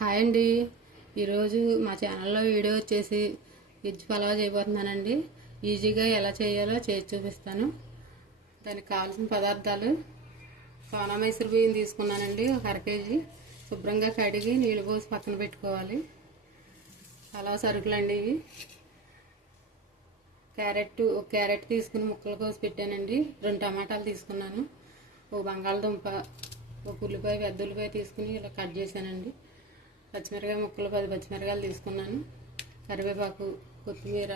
Hi అండి. ఈరోజు మా ఛానల్లో వీడియో వచ్చేసి వెజ్ పలావ్ చేయబోతున్నానండి. ఈజీగా ఎలా చేయాలో చేసి చూపిస్తాను. దానికి కావాల్సిన పదార్థాలు: సోనా మైసూర్ బియ్యం తీసుకున్నానండి, ఒక అర కేజీ. శుభ్రంగా కడిగి నీళ్ళు పోసి పక్కన పెట్టుకోవాలి. పలావ్ సరుకులండి ఇవి. ఒక క్యారెట్ తీసుకుని ముక్కలు కోసి పెట్టానండి. 2 టమాటాలు తీసుకున్నాను. ఒక బంగాళదుంప, ఒక ఉల్లిపాయ, పెద్ద ఉల్లిపాయ తీసుకుని ఇలా కట్ చేశానండి. పచ్చిమిరకాయ ముక్కలు 10 పచ్చిమిరకాయలు తీసుకున్నాను. కరివేపాకు, కొత్తిమీర,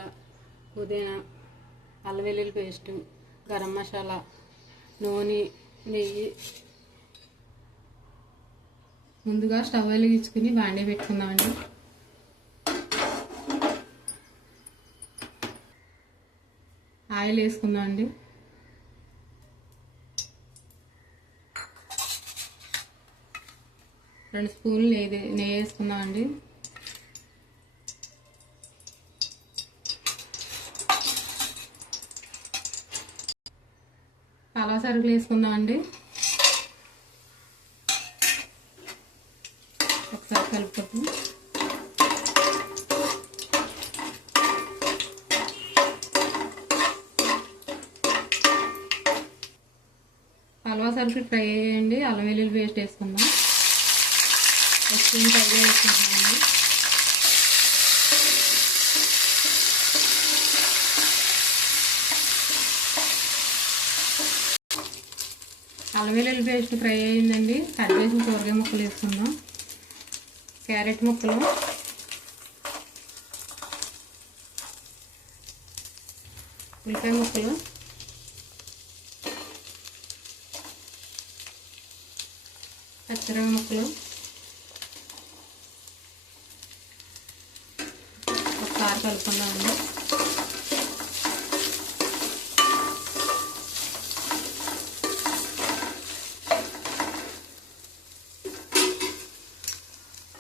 పుదీనా, అల్లం వెల్లుల్లి పేస్టు, గరం మసాలా, నూనె, నెయ్యి. ముందుగా స్టవ్ వెలిగించుకుని బాండీ పెట్టుకుందామండి. ఆయిల్ వేసుకుందామండి. రెండు స్పూన్లు నెయ్యి వేసుకుందామండి. పలావ్ సరుకులు వేసుకుందామండి. ఒకసారి కలుపుకుందాం. పలావ్ సరుకులు ఫ్రై చేయండి. అల్లం వెల్లుల్లి పేస్ట్ వేసుకుందాం. స్పూన్ ఫ్రై చేసుకుంటున్నామండి. అల్లం వెల్లుల్లి పేస్ట్ ఫ్రై అయ్యిందండి. కట్ చేసిన కూరగాయ ముక్కలు వేసుకుందాం. క్యారెట్ ముక్కలు, ఉల్లిపాయ ముక్కలు, పచ్చిమిరపకాయ ముక్కలు, ఒకసారి కలుపుకుందామండి.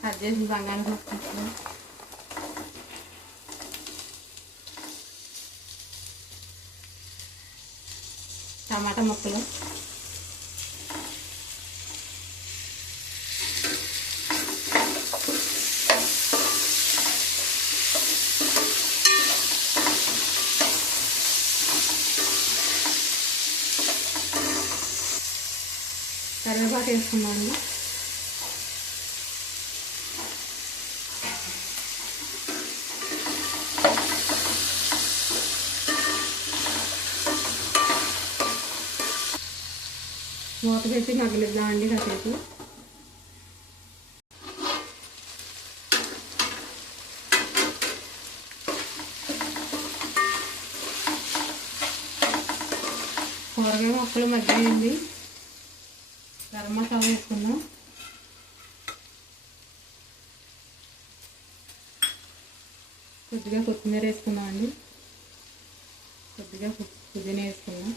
కట్ చేసిన బంగాళదుంప ముక్కలు, టమాటా ముక్కలు, కరివేపాకు వేసుకున్నామండి. మూత పెట్టి మగ్గనిద్దామండి కాసేపు. కూరగాయ ముక్కలు మగ్గాయండి. గరం మసాలా వేసుకుందాం. కొద్దిగా కొత్తిమీర వేసుకుందామండి. కొద్దిగా పుదీనా వేసుకుందాం.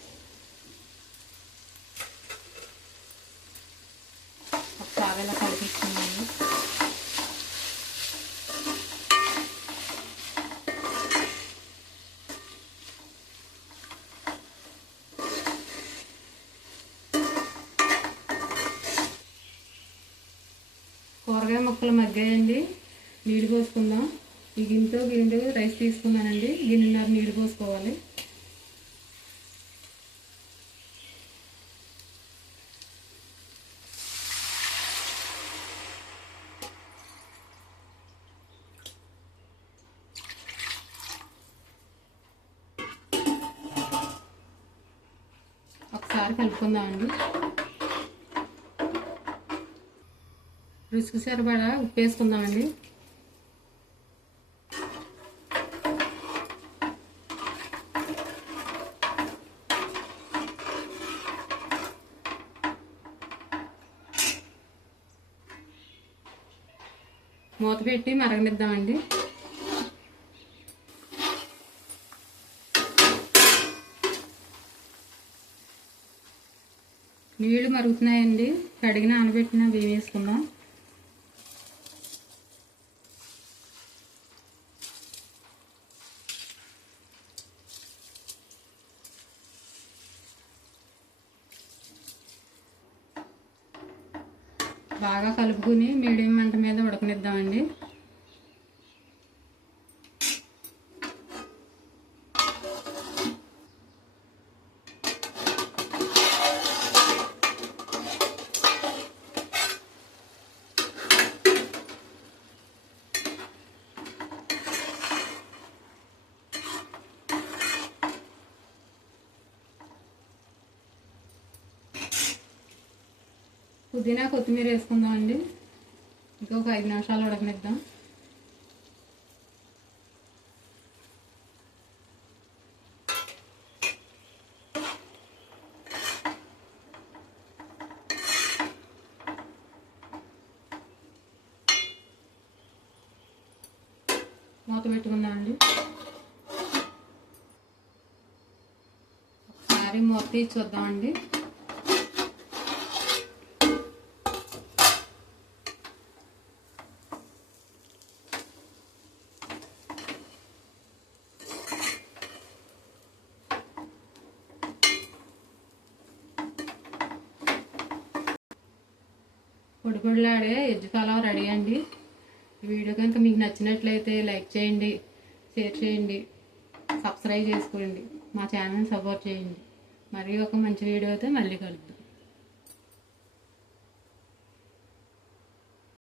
ఒకసారి ఇలా కలిపిస్తున్నాము. కూరగాయ ముక్కలు మగ్గాయండి. నీళ్ళు పోసుకుందాం. ఈ గిన్నె రైస్ తీసుకున్నానండి. గిన్నెన్నర నీళ్ళు పోసుకోవాలి. ఒకసారి కలుపుకుందామండి. రుచికి సరిపడా ఉప్పు వేసుకుందామండి. మూత పెట్టి మరగనిద్దామండి. నీళ్లు మరుగుతున్నాయండి. కడిగి నానబెట్టిన బియ్యం వేసుకుందాం. బాగా కలుపుదాం. ఉగ్గుని మీడియం మంట మీద ఉడకనిద్దామండి. పుదీనా కొత్తిమీర వేసుకుందామండి. ఇంకొక 5 నిమిషాలు ఉడకనిద్దాం. మూత పెట్టుకుందామండి. ఒకసారి మూత తీసి చూద్దామండి. పొడి పొడిలాడే ఎగ్ పలావ్ రెడీ అండి. ఈ వీడియో కనుక మీకు నచ్చినట్లయితే లైక్ చేయండి, షేర్ చేయండి, సబ్స్క్రైబ్ చేసుకోండి, మా ఛానల్ని సపోర్ట్ చేయండి. మరి ఒక మంచి వీడియోతో మళ్ళీ కలుద్దాం.